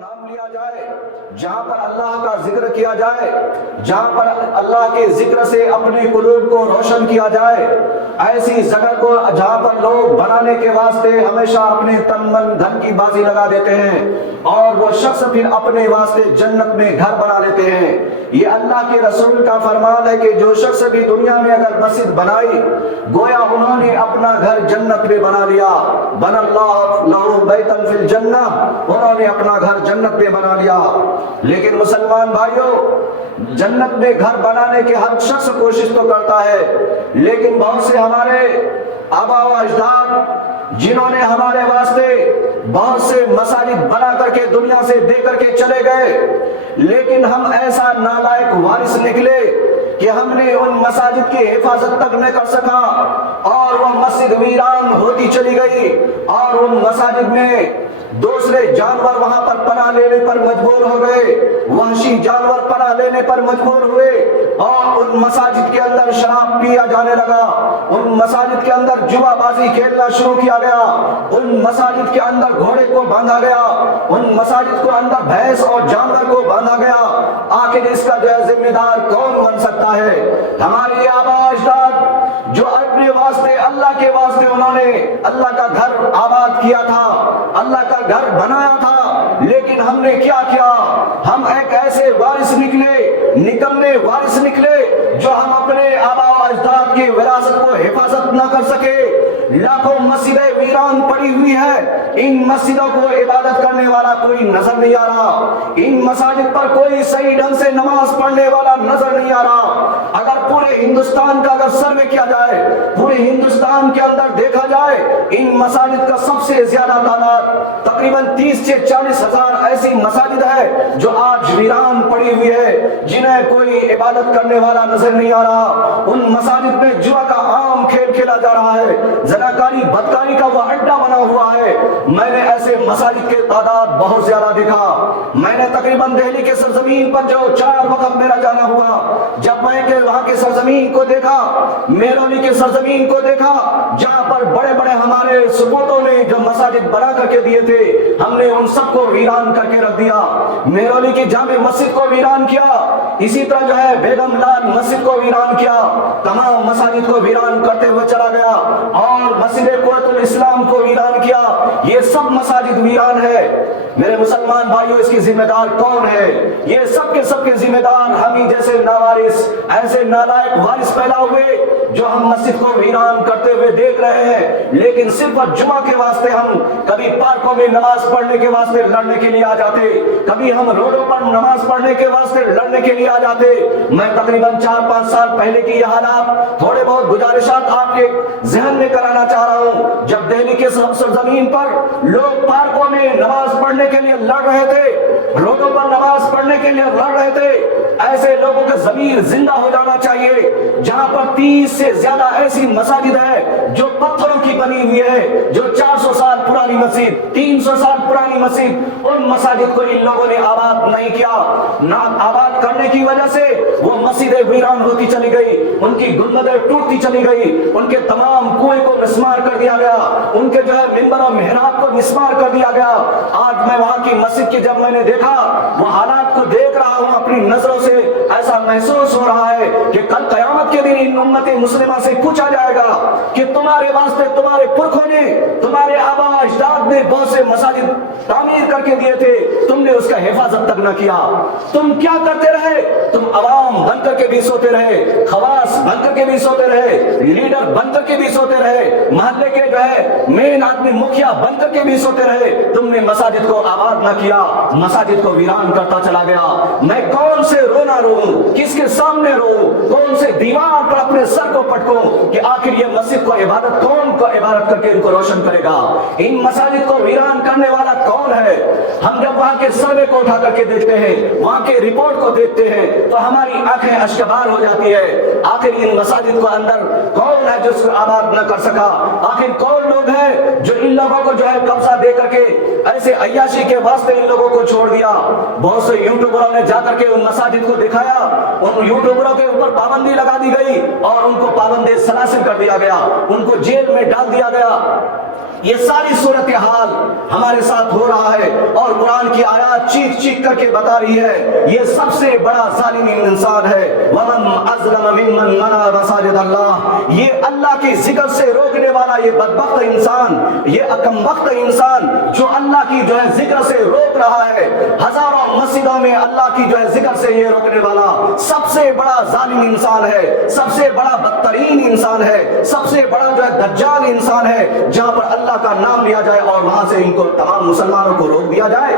نام لیا جائے، جہاں پر اللہ کا ذکر کیا جائے، جہاں پر اللہ کے ذکر سے اپنے قلوب کو روشن کیا جائے، ایسی جگہ کو جہاں پر لوگ بنانے کے واسطے ہمیشہ اپنے تن من دھن کی بازی لگا دیتے ہیں اور وہ شخص پھر اپنے واسطے جنت میں گھر بنا لیتے ہیں۔ یہ اللہ کے رسول کا فرمان ہے کہ جو شخص بھی دنیا میں اگر مسجد بنائی گویا انہوں نے اپنا گھر جنت میں بنا لیا، بن اللہ لہ بیتا فی الجنہ، انہوں نے اپنا گھر جنت میں بنا لیا۔ لیکن مسلمان بھائیوں، جنت میں گھر بنانے کے ہر شخص کوشش تو کرتا ہے، لیکن بہت سے ہمارے آبا و اجداد جنہوں نے ہمارے واسطے بہت سے مساجد بنا کر کے دنیا سے دے کر کے چلے گئے، لیکن ہم ایسا نالائق وارث نکلے کہ ہم نے ان مساجد کی حفاظت تک نہ کر سکا اور وہ مسجد ویران ہوتی چلی گئی اور ان مساجد میں دوسرے جانور وہاں پر پناہ لینے پر مجبور ہو گئے، وحشی جانور پناہ لینے پر مجبور ہوئے اور ان مساجد کے اندر شراب پیا جانے لگا، ان مساجد کے اندر جوا بازی کھیلنا شروع کیا گیا، ان مساجد کے اندر گھوڑے کو باندھا گیا، ان مساجد کو اندر بھینس اور جانور کو باندھا گیا۔ آخر اس کا جو ہے ذمہ دار کون بن سکتا ہے؟ ہمارے آبا اجداد جو اپنے واسطے اللہ کے واسطے انہوں نے اللہ کا گھر آباد کیا تھا، اللہ کا گھر بنایا تھا، لیکن ہم نے کیا کیا؟ ہم ایک ایسے وارث نکلے، نکمے وارث نکلے جو ہم اپنے آبا و اجداد کی وراثت کو حفاظت نہ کر سکے۔ لاکھوں مسجدیں ویران پڑی ہوئی ہے، ان مسجدوں کو عبادت کرنے والا کوئی نظر نہیں آ رہا، ان مساجد پر کوئی صحیح ڈھنگ سے نماز پڑھنے والا نظر نہیں آ رہا۔ اگر پورے ہندوستان کا اگر سروے کیا جائے، پورے ہندوستان کے اندر دیکھا جائے، ان مساجد کا سب سے زیادہ تعداد تقریباً 30 سے 40 ہزار ایسی مساجد ہے جو آج ویران پڑی ہوئی ہے، جنہیں کوئی عبادت کرنے والا نظر نہیں آ رہا۔ ان مساجد میں جوا کا عام کھیل کھیلا جا رہا ہے، زناکاری بدکاری کا وہ اڈا بنا ہوا ہے۔ میں نے ایسے مساجد کے تعداد بہت زیادہ دیکھا۔ میں نے تقریباً دہلی کے سرزمین پر جو 4 وقت میرا جانا ہوا، جب میں وہاں کے سرزمین کو دیکھا، میرولی کے سرزمین کو دیکھا، جہاں پر بڑے بڑے ہمارے سپوتوں نے جو مساجد بنا کر کے دیے تھے، ہم نے ان سب کو ویران کر کے رکھ دیا۔ میرولی کی جامع مسجد کو ویران کیا، اسی طرح جو ہے بیگم لال مسجد کو ویران کیا، تمام مساجد کو ویران کرتے ہوئے چلا گیا اور مسجد قوت الاسلام کو ویران کیا۔ یہ سب مساجد ویران ہے۔ میرے مسلمان بھائیوں، اس کی ذمہ دار کون ہے؟ یہ سب کے ذمہ دار ہم ہی جیسے ناوارث، ایسے نالائق وارث پیدا ہوئے جو ہم مسجد کو ویران کرتے ہوئے دیکھ رہے ہیں، لیکن صرف جمعہ کے واسطے ہم کبھی پارکوں میں نماز پڑھنے کے واسطے لڑنے کے لیے آ جاتے، کبھی ہم روڈوں پر نماز پڑھنے کے واسطے لڑنے کے لیے آ جاتے۔ میں تقریباً 4-5 سال پہلے کی یہ حالات تھوڑے بہت گزارشات آپ کے ذہن میں کرانا چاہ رہا ہوں۔ جب دہلی کے سرزمین پر لوگ پارکوں میں نماز پڑھنے کے لیے لڑ رہے تھے، روڈوں پر نماز پڑھنے کے لیے لڑ رہے تھے، ایسے لوگوں کا ضمیر زندہ ہو جانا چاہیے۔ جہاں پر 30 سے زیادہ ایسی مساجد ہے جو پتھروں کی بنی ہوئی ہے، جو 400 سال پرانی مسجد، 300 سال پرانی مسجد، ان مساجد کو ان لوگوں نے آباد نہیں کیا۔ نہ آباد کرنے کی وجہ سے وہ مسجدیں ویران ہوتی چلی گئی، ان کی گنبدیں ٹوٹتی چلی گئی، ان کے تمام کنویں کو مسمار کر دیا گیا، ان کے جو ہے منبر و محراب کو مسمار کر دیا گیا۔ آج میں وہاں کی مسجد کی جب میں نے دیکھا، وہ حالات کو دیکھ رہا ہوں اپنی نظروں سے، ایسا محسوس ہو رہا ہے کہ کل قیامت کے دن ان امت مسلمہ سے پوچھا جائے گا کہ تمہارے واسطے تمہارے پرکھوں نے، تمہارے آبا اجداد نے بہت سے مساجد تعمیر کر کے دیے تھے، تم نے اس کا حفاظت تک نہ کیا۔ تم کیا کرتے رہے؟ تم عوام بن کر کے بھی سوتے رہے، خواص بن کر کے بھی سوتے رہے، لیڈر بن کر کے بھی سوتے رہے، محلے کے جو ہے مین آدمی مکھیا بن کر کے بھی سوتے رہے۔ تم نے مساجد کو آباد نہ کیا، مساجد کو ویران کرتا چلا گیا۔ میں کون سے رونا رو، کس کے سامنے رو، کون سے دیوار پر اپنے سر کو پٹکوں کہ آخر یہ مسجد کو عبادت کون کو عبادت کر کے ان کو روشن کرے گا؟ ان مساجد کو ویران کرنے والا کون ہے؟ ہم جب وہاں کے سروے کو اٹھا کر کے دیکھتے ہیں، وہاں کے رپورٹ کو دیکھتے ہیں تو ہماری آنکھیں اشکبار ہو جاتی ہے۔ آخر ان مساجد کو اندر کون ہے جو اس کو آباد نہ کر سکا؟ آخر کون لوگ ہیں جو ان لوگوں کو جو ہے قبضہ دے کر کے ایسے عیاشی کے واسطے ان لوگوں کو چھوڑ دیا؟ بہت سے یوٹیوبروں نے جا کر کے ان مساجد کو دکھایا، ان یوٹیوبروں کے اوپر پابندی لگا دی گئی اور ان کو پابند سلاسل کر دیا گیا، ان کو جیل میں ڈال دیا گیا۔ یہ ساری صورتحال ہمارے ساتھ ہو رہا ہے اور قرآن کی آیات آیات چیخ چیخ کر کے بتا رہی ہے یہ سب سے بڑا ظالم انسان ہے۔ وَمَنْ أَظْلَمَ مِمَّنْ مَنَعَ مَسَاجِدَ اللَّهِ، یہ اللہ کی ذکر سے روکنے والا یہ بدبخت انسان، یہ اکمبخت انسان جو اللہ کی جو ہے ذکر سے روک رہا ہے، ہزاروں مسجدوں میں اللہ کی جو ہے ذکر سے یہ روکنے والا سب سے بڑا ظالم انسان ہے، سب سے بڑا بدترین انسان ہے، سب سے بڑا جو ہے دجال انسان ہے، جہاں پر اللہ کا نام لیا جائے اور وہاں سے ان کو تمام مسلمانوں کو روک دیا جائے۔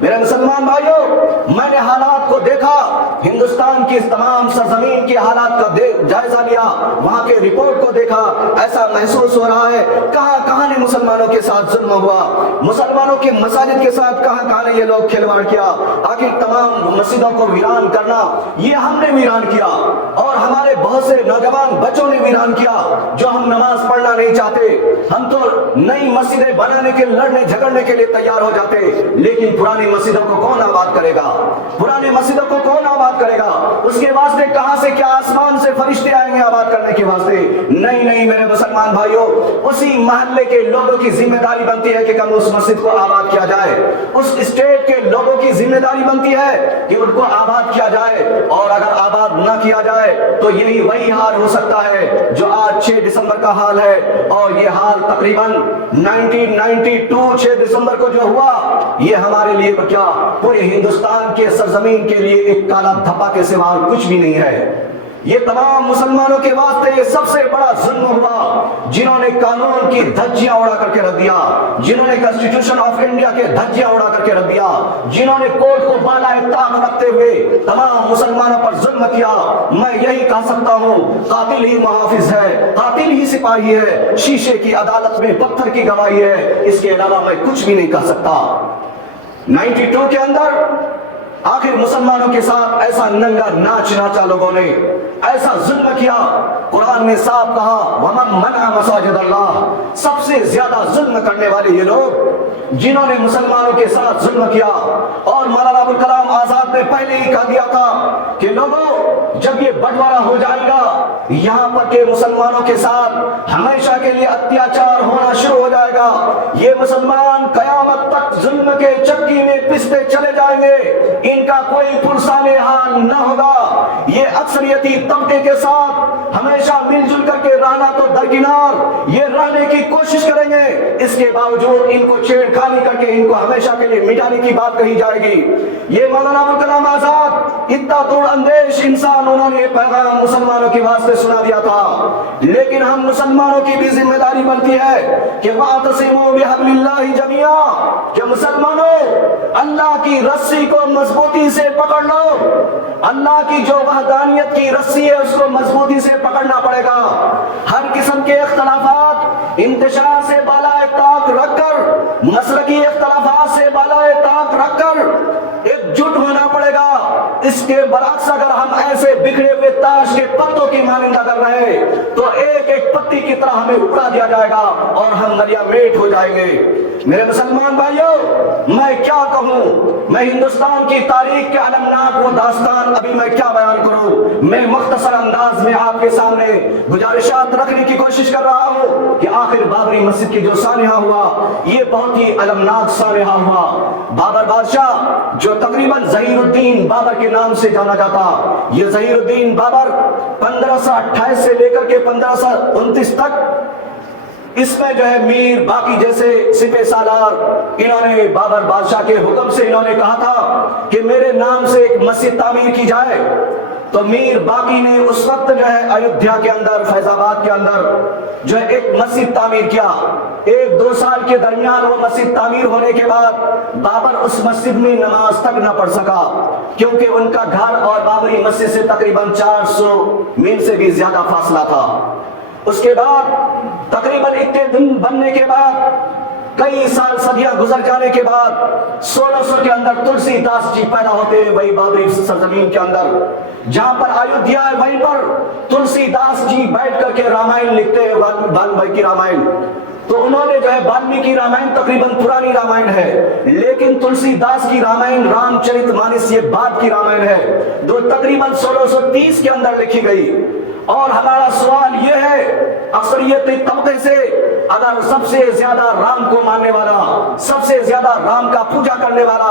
میرے مسلمان بھائیوں، میں نے حالات کو دیکھا، ہندوستان کی تمام سرزمین کے حالات کا جائزہ لیا، وہاں کے رپورٹ کو دیکھا، ایسا محسوس ہو رہا ہے کہاں کہاں نے مسلمانوں کے ساتھ ظلم ہوا، مسلمانوں کے مساجد کے ساتھ کہاں کہاں نے یہ لوگ کھلواڑ کیا۔ آخر تمام مسجدوں کو ویران کرنا یہ ہم نے ویران کیا، اور ہمارے بہت سے نوجوان بچوں نے ویران کیا جو ہم نماز پڑھنا نہیں چاہتے، ہم تو نئی مسجدیں بنانے کے لڑنے جھگڑنے کے لیے تیار ہو جاتے، لیکن پرانی مسجدوں کو کون آباد کرے گا؟ پرانے مسجدوں کو کون آباد کرے گا؟ اس کے واسطے کہاں سے کیا آسمان سے فرشتے آئیں گے آباد کرنے کے واسطے؟ نہیں نہیں میرے مسلمان بھائیوں، اسی محلے کے لوگوں کی ذمہ داری بنتی ہے کہ کم اس مسجد کو آباد کیا جائے، اس اسٹیٹ کے لوگوں کی ذمہ داری بنتی ہے کہ ان کو آباد کیا جائے، اور اگر آباد نہ کیا جائے تو یہی وہی حال ہو سکتا ہے جو آج 6 دسمبر کا حال ہے، اور یہ حال تقریباً 1992 6 دسمبر کو جو ہوا یہ ہمارے لیے کیا پورے ہندوستان کے سرزمین کے لیے ایک کالا دھبا کے سوا کچھ بھی نہیں ہے۔ یہ تمام مسلمانوں کے واسطے یہ سب سے بڑا ظلم ہوا، جنہوں نے قانون کی دھجیاں اڑا کر کے رکھ دیا، جنہوں نے کانسٹیٹیوشن آف انڈیا کے دھجیاں اڑا کر کے رکھ دیا، جنہوں نے کورٹ کو بالائے طاق رکھتے ہوئے تمام مسلمانوں پر ظلم کیا۔ میں یہی کہہ سکتا ہوں قاتل ہی محافظ ہے، قاتل ہی سپاہی ہے، شیشے کی عدالت میں پتھر کی گواہی ہے، اس کے علاوہ میں کچھ بھی نہیں کہہ سکتا۔ 92 کے اندر آخر مسلمانوں کے ساتھ ایسا ننگا ناچ ناچا لوگوں نے، ایسا ظلم کیا۔ قرآن نے صاف کہا وَمَن مَنَعَ مَسَاجِدَ اللَّهِ، سب سے زیادہ ظلم کرنے والے یہ لوگ جنہوں نے مسلمانوں کے ساتھ ظلم کیا۔ اور مولانا ابوالکلام آزاد نے پہلے ہی کہہ دیا تھا کہ لوگوں جب یہ بٹوارا ہو جائے گا یہاں پر کے مسلمانوں کے ساتھ ہمیشہ کے لیے اتیاچار ہونا شروع ہو جائے گا، یہ مسلمان قیامت تک ظلم کے چکی میں پستے چلے جائیں گے، ان کا کوئی پرسان حال نہ ہوگا، یہ اکثریتی طبقے کے ساتھ ہمیشہ مل جل کر کے رہنا تو درکنار یہ رہنے کی کوشش کریں گے، اس کے باوجود ان کو چھیڑ کھانی کر کے ان کو ہمیشہ کے لیے مٹانے کی بات کہی جائے گی۔ یہ مولانا ابوالکلام آزاد اتنا توڑ اندیش انسان، انہوں نے یہ پیغام مسلمانوں کے واسطے سنا دیا تھا، لیکن ہم مسلمانوں کی بھی ذمہ داری بنتی ہے کہ وَاعْتَصِمُوا بِحَبْلِ اللَّهِ جَمِيعًا، کہ مسلمانوں اللہ کی رسی کو مضبوطی سے پکڑ لو، اللہ کی جو وحدانیت کی رسی ہے اس کو مضبوطی سے پکڑنا پڑے گا۔ ہر قسم کے اختلافات انتشار سے بالائے طاق رکھ کر، مسلکی اختلافات سے بالائے طاق رکھ کر ایک جٹ ہونا پڑے گا۔ اس کے برعکس اگر ہم ایسے بکھرے ہوئے تاش کے پتوں کی مانند اگر رہے تو ایک ایک پتی کی طرح ہمیں اڑا دیا جائے گا اور ہم دریا میٹ ہو جائیں گے۔ میرے مسلمان بھائیوں، میں کیا کہوں، میں ہندوستان کی تاریخ کے المناک وہ داستان ابھی میں کیا بیان کروں، میں مختصر انداز میں آپ کے سامنے گزارشات رکھنے کی کوشش کر رہا ہوں کہ آخر بابری مسجد کی جو سانحہ ہوا یہ بہت ہی المناک سانحہ ہوا۔ بابر بادشاہ جو تقریباً ظہیر الدین بابر کے نام سے جانا جاتا، یہ ظہیر الدین بابر 1528 سے لے کر کے 1529 تک اس میں جو ہے میر باقی جیسے سپہ سالار انہوں نے بابر بادشاہ کے حکم سے انہوں نے کہا تھا کہ میرے نام سے ایک مسجد تعمیر کی جائے، تو میر باقی نے اس وقت جو ہے ایودھیا کے اندر فیض آباد کے اندر جو ہے ایک مسجد تعمیر کیا۔ 1-2 سال کے درمیان وہ مسجد تعمیر ہونے کے بعد بابر اس مسجد میں نماز تک نہ پڑھ سکا، کیونکہ ان کا گھر اور بابری مسجد سے تقریباً 400 میل سے بھی زیادہ فاصلہ تھا۔ اس کے بعد تقریباً اتنے دن بننے کے بعد کئی سال صدیاں گزر جانے کے بعد 1600 کے اندر تلسی داس جی پیدا ہوتے ہیں وہی بابری سرزمین کے اندر، جہاں پر ایودھیا ہے وہیں پر تلسی داس جی بیٹھ کر کے رامائن لکھتے ہیں، والمیکی رامائن۔ تو انہوں نے جو ہے والمیکی رامائن تقریباً پرانی رامائن ہے، لیکن تلسی داس کی رامائن رام چرت مانس یہ بعد کی رامائن ہے جو تقریباً 1630 کے اندر لکھی گئی۔ اور ہمارا سوال یہ ہے، اکثریت طبقے سے اگر سب سے زیادہ رام کو ماننے والا، سب سے زیادہ رام کا پوجا کرنے والا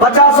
50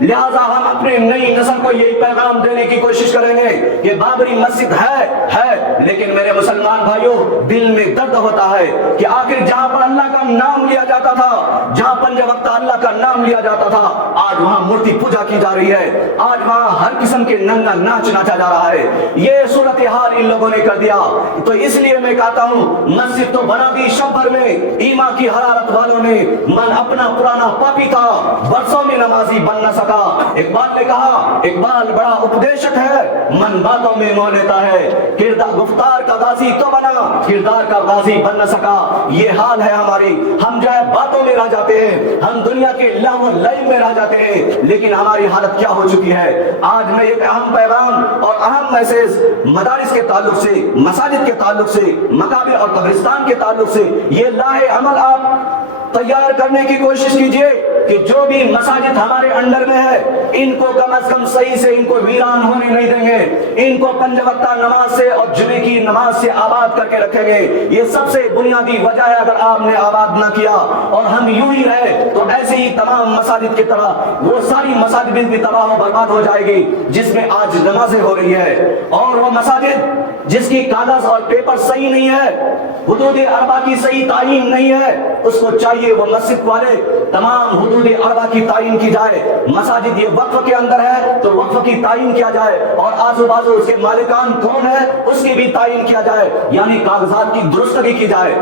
لہذا ہم اپنے نئی نسل کو یہی پیغام دینے کی کوشش کریں گے کہ بابری مسجد ہے لیکن میرے مسلمان بھائیوں دل میں درد ہوتا ہے کہ آخر جہاں پر اللہ کا نام لیا جاتا تھا، جہاں پنج وقت اللہ کا نام لیا جاتا تھا، آج وہاں مورتی پوجا کی جا رہی ہے، آج وہاں ہر قسم کے ننگا ناچ ناچا جا رہا ہے۔ یہ صورتحال ان لوگوں نے کر دیا، تو اس لیے میں کہتا ہوں مسجد تو بنا دی شب بھر میں ایمان کی حرارت والوں نے، من اپنا پرانا پاپی تھا، برسوں میں نمازی بن نہ سکا۔ اقبال نے کہا اقبال بڑا اپدیشک ہے، من باتوں میں موہ لیتا ہے، کردار گفتار کا غازی تو بنا، کردار کا غازی بن نہ سکا۔ یہ حال ہے ہماری، ہم جو ہے باتوں میں رہ جاتے ہیں، ہم دنیا کے لہو و لعب میں رہ جاتے ہیں، لیکن ہماری حالت کیا ہو چکی ہے۔ آج میں ایک اہم پیغام اور اہم میسج مدارس کے تعلق سے، مساجد کے تعلق سے، مقابر اور قبرستان کے تعلق سے یہ لاہے عمل آپ تیار کرنے کی کوشش کیجئے کہ جو بھی مساجد ہمارے انڈر میں ہے ان کو کم از کم صحیح سے ان کو ویران ہونے نہیں دیں گے، ان کو پنج وقتہ نماز سے اور جمعے کی نماز سے آباد کر کے رکھیں گے۔ یہ سب سے بنیادی وجہ ہے، اگر آپ نے آباد نہ کیا اور ہم یوں ہی رہے تو ایسے ہی تمام مساجد کی طرح وہ ساری مساجد بھی تباہ و برباد ہو جائے گی جس میں آج نمازیں ہو رہی ہے، اور وہ مساجد جس کی کاغذ اور پیپر صحیح نہیں ہے، حدود اربع کی صحیح تعین نہیں ہے، اس کو چاہیے وہ مسجد والے تمام حدود اربع کی تعین کی جائے۔ مساجد یہ وقف کے اندر ہے تو وقف کی تعین کیا جائے، اور آزو بازو اس کے مالکان کون ہے اس کی بھی تعین کیا جائے، یعنی کاغذات کی درستگی کی جائے۔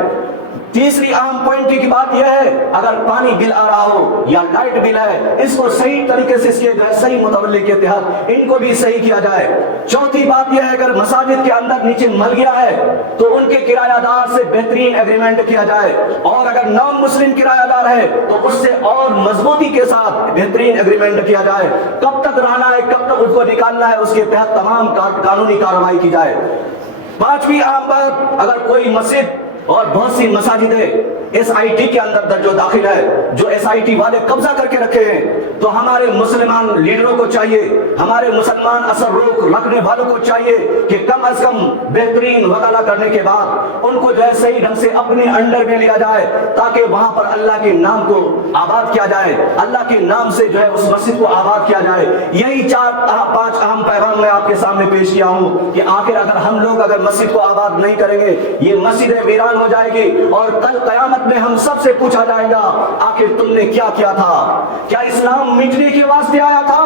تیسری اہم پوائنٹ کی بات یہ ہے، اگر پانی بل آ رہا ہو یا لائٹ بل ہے اس کو صحیح طریقے سے اس کے صحیح متولی کے تحت ان کو بھی صحیح کیا جائے۔ چوتھی بات یہ ہے، اگر مساجد کے اندر نیچے مل گیا ہے تو ان کے کرایہ دار سے بہترین ایگریمنٹ کیا جائے، اور اگر نان مسلم کرایہ دار ہے تو اس سے اور مضبوطی کے ساتھ بہترین ایگریمنٹ کیا جائے۔ کب تک رہنا ہے، کب تک اس کو نکالنا ہے، اس کے تحت تمام قانونی کارروائی کی جائے۔ پانچویں اہم بات، اگر کوئی مسجد اور بہت سی مساجدیں ایس آئی ٹی کے اندر درج و داخل ہے، جو ایس آئی ٹی والے قبضہ کر کے رکھے ہیں، تو ہمارے مسلمان لیڈروں کو چاہیے، ہمارے مسلمان اثر روک رکھنے والوں کو چاہیے کہ کم از کم بہترین وکالہ کرنے کے بعد ان کو جو ہے صحیح ڈھنگ سے اپنے انڈر میں لیا جائے، تاکہ وہاں پر اللہ کے نام کو آباد کیا جائے، اللہ کے نام سے جو ہے اس مسجد کو آباد کیا جائے۔ یہی پانچ اہم پیغام میں آپ کے سامنے پیش کیا ہوں کہ آخر اگر ہم لوگ اگر مسجد کو آباد نہیں کریں گے یہ مسجدیں ویران ہو جائے گی، اور کل قیامت میں ہم سب سے پوچھا جائے گا آخر تم نے کیا کیا تھا؟ کیا اسلام مٹنے کے واسطے آیا تھا؟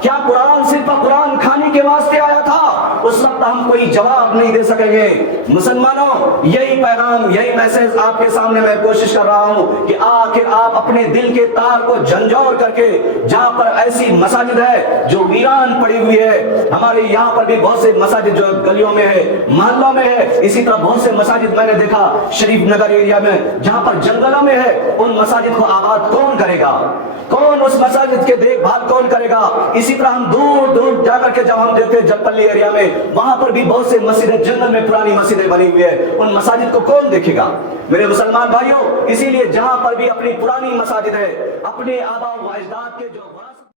کیا قرآن صرف قرآن کھانے کے واسطے آیا تھا؟ اس وقت ہم کوئی جواب نہیں دے سکیں گے۔ مسلمانوں یہی پیغام، یہی میسج آپ کے سامنے میں کوشش کر رہا ہوں کہ آخر آپ اپنے دل کے تار کو جھنجھوڑ کر کے، جہاں پر ایسی مساجد ہے جو ویران پڑی ہوئی ہے، ہمارے یہاں پر بھی بہت سے مساجد جو گلیوں میں ہے، محلوں میں ہے، اسی طرح بہت سے مساجد میں نے دیکھا شریف نگر ایریا میں جہاں پر جنگلوں میں ہے، ان مساجد کو آباد کون کرے گا؟ کون اس مساجد کے دیکھ بھال کون کرے گا؟ اسی طرح ہم دور دور جا کر کے جب ہم دیکھتے ہیں جلپلی ایریا میں، وہاں پر بھی بہت سے مسجدیں جنگل میں پرانی مسجدیں بنی ہوئی ہے، ان مساجد کو کون دیکھے گا؟ میرے مسلمان بھائیوں، اسی لیے جہاں پر بھی اپنی پرانی مساجد ہے، اپنے آباء و اجداد کے جو